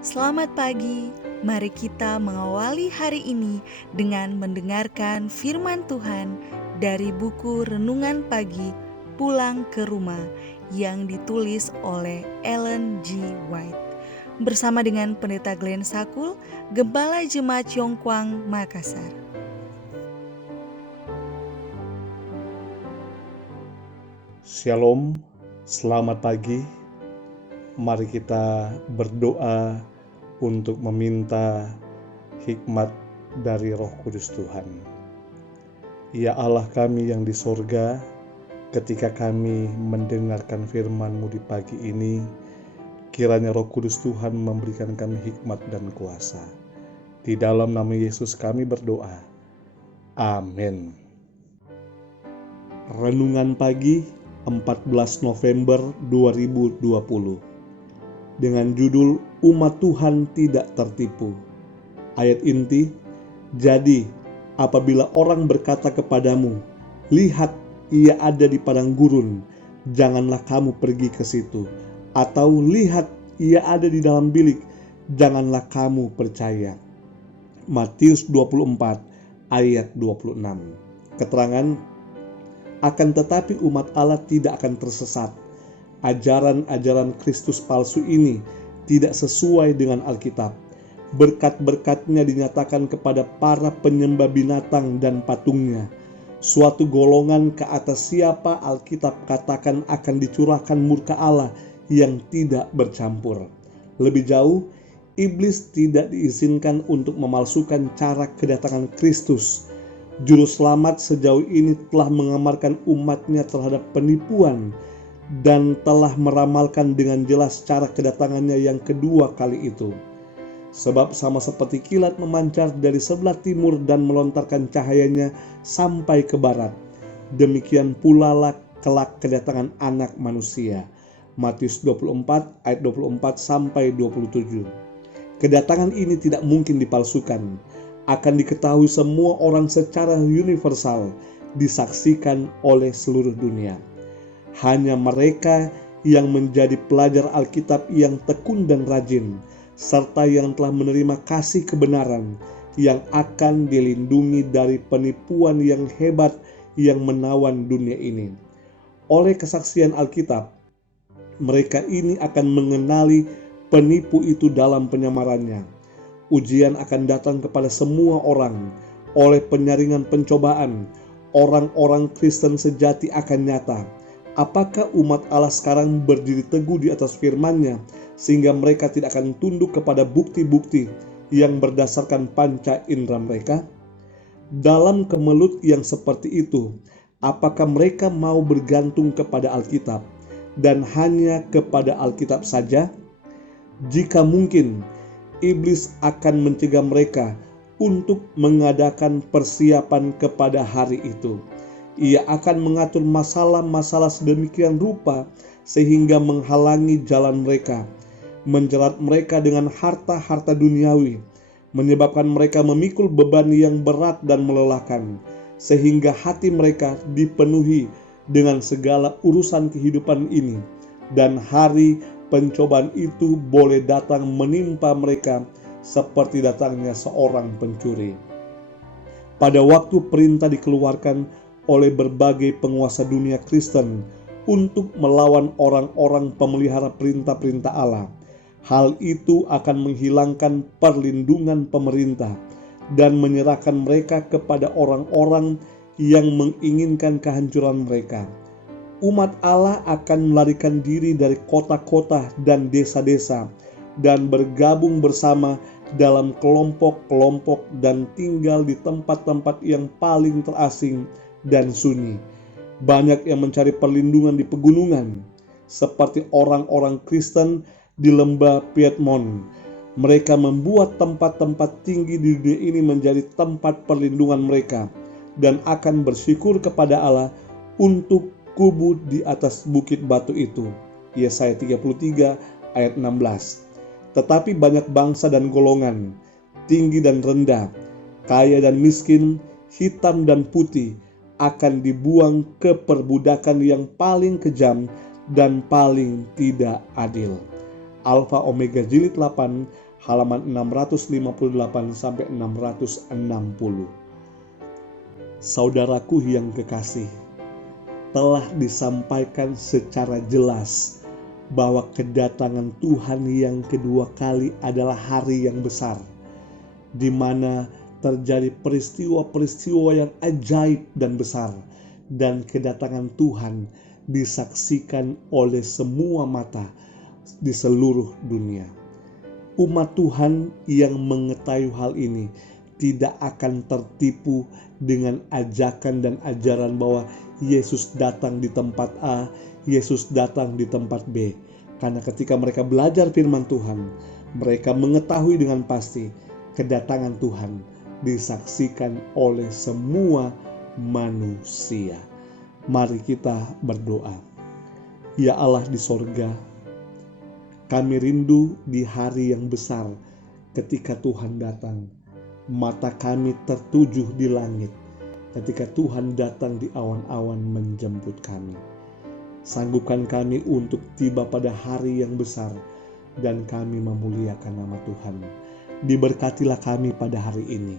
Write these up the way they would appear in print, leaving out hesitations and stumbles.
Selamat pagi, mari kita mengawali hari ini dengan mendengarkan firman Tuhan dari buku Renungan Pagi Pulang ke Rumah yang ditulis oleh Ellen G. White. Bersama dengan Pendeta Glenn Sakul, Gembala Jemaat Yongkwang, Makassar. Shalom, selamat pagi. Mari kita berdoa untuk meminta hikmat dari Roh Kudus Tuhan. Ya Allah kami yang di sorga, ketika kami mendengarkan firman-Mu di pagi ini, kiranya Roh Kudus Tuhan memberikan kami hikmat dan kuasa. Di dalam nama Yesus kami berdoa. Amin. Renungan pagi 14 November 2020 dengan judul Umat Tuhan Tidak Tertipu. Ayat inti, jadi apabila orang berkata kepadamu, lihat ia ada di padang gurun, janganlah kamu pergi ke situ. Atau lihat ia ada di dalam bilik, janganlah kamu percaya. Matius 24 ayat 26. Keterangan, akan tetapi umat Allah tidak akan tersesat. Ajaran-ajaran Kristus palsu ini tidak sesuai dengan Alkitab. Berkat-berkatnya dinyatakan kepada para penyembah binatang dan patungnya. Suatu golongan ke atas siapa Alkitab katakan akan dicurahkan murka Allah yang tidak bercampur. Lebih jauh, iblis tidak diizinkan untuk memalsukan cara kedatangan Kristus. Juru selamat sejauh ini telah mengamarkan umatnya terhadap penipuan dan telah meramalkan dengan jelas cara kedatangannya yang kedua kali itu. Sebab sama seperti kilat memancar dari sebelah timur dan melontarkan cahayanya sampai ke barat, demikian pula lah kelak kedatangan Anak Manusia. Matius 24 ayat 24 sampai 27. Kedatangan ini tidak mungkin dipalsukan. Akan diketahui semua orang secara universal, disaksikan oleh seluruh dunia. Hanya mereka yang menjadi pelajar Alkitab yang tekun dan rajin, serta yang telah menerima kasih kebenaran, yang akan dilindungi dari penipuan yang hebat yang menawan dunia ini. Oleh kesaksian Alkitab, mereka ini akan mengenali penipu itu dalam penyamarannya. Ujian akan datang kepada semua orang. Oleh penyaringan pencobaan, orang-orang Kristen sejati akan nyata. Apakah umat Allah sekarang berdiri teguh di atas firman-Nya sehingga mereka tidak akan tunduk kepada bukti-bukti yang berdasarkan panca indera mereka? Dalam kemelut yang seperti itu, apakah mereka mau bergantung kepada Alkitab dan hanya kepada Alkitab saja? Jika mungkin, iblis akan mencegah mereka untuk mengadakan persiapan kepada hari itu. Ia akan mengatur masalah-masalah sedemikian rupa sehingga menghalangi jalan mereka, menjerat mereka dengan harta-harta duniawi, menyebabkan mereka memikul beban yang berat dan melelahkan, sehingga hati mereka dipenuhi dengan segala urusan kehidupan ini, dan hari pencobaan itu boleh datang menimpa mereka seperti datangnya seorang pencuri. Pada waktu perintah dikeluarkan oleh berbagai penguasa dunia Kristen untuk melawan orang-orang pemelihara perintah-perintah Allah, hal itu akan menghilangkan perlindungan pemerintah dan menyerahkan mereka kepada orang-orang yang menginginkan kehancuran mereka. Umat Allah akan melarikan diri dari kota-kota dan desa-desa dan bergabung bersama dalam kelompok-kelompok dan tinggal di tempat-tempat yang paling terasing dan sunyi. Banyak yang mencari perlindungan di pegunungan, seperti orang-orang Kristen di lembah Piedmont. Mereka membuat tempat-tempat tinggi di dunia ini menjadi tempat perlindungan mereka dan akan bersyukur kepada Allah untuk kubu di atas bukit batu itu. Yesaya 33 ayat 16. Tetapi banyak bangsa dan golongan, tinggi dan rendah, kaya dan miskin, hitam dan putih, akan dibuang ke perbudakan yang paling kejam dan paling tidak adil. Alfa Omega Jilid 8 halaman 658 sampai 660. Saudaraku yang kekasih, telah disampaikan secara jelas bahwa kedatangan Tuhan yang kedua kali adalah hari yang besar, di mana terjadi peristiwa-peristiwa yang ajaib dan besar, dan kedatangan Tuhan disaksikan oleh semua mata di seluruh dunia. Umat Tuhan yang mengetahui hal ini tidak akan tertipu dengan ajakan dan ajaran bahwa Yesus datang di tempat A, Yesus datang di tempat B. Karena ketika mereka belajar firman Tuhan, mereka mengetahui dengan pasti kedatangan Tuhan disaksikan oleh semua manusia. Mari kita berdoa. Ya Allah di sorga, kami rindu di hari yang besar ketika Tuhan datang. Mata kami tertuju di langit ketika Tuhan datang di awan-awan menjemput kami. Sanggupkan kami untuk tiba pada hari yang besar dan kami memuliakan nama Tuhan. Diberkatilah kami pada hari ini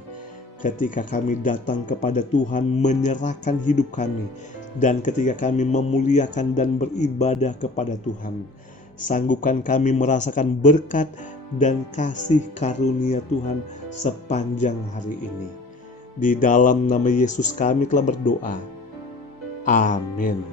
ketika kami datang kepada Tuhan menyerahkan hidup kami, dan ketika kami memuliakan dan beribadah kepada Tuhan. Sanggupkan kami merasakan berkat dan kasih karunia Tuhan sepanjang hari ini. Di dalam nama Yesus kami telah berdoa. Amin.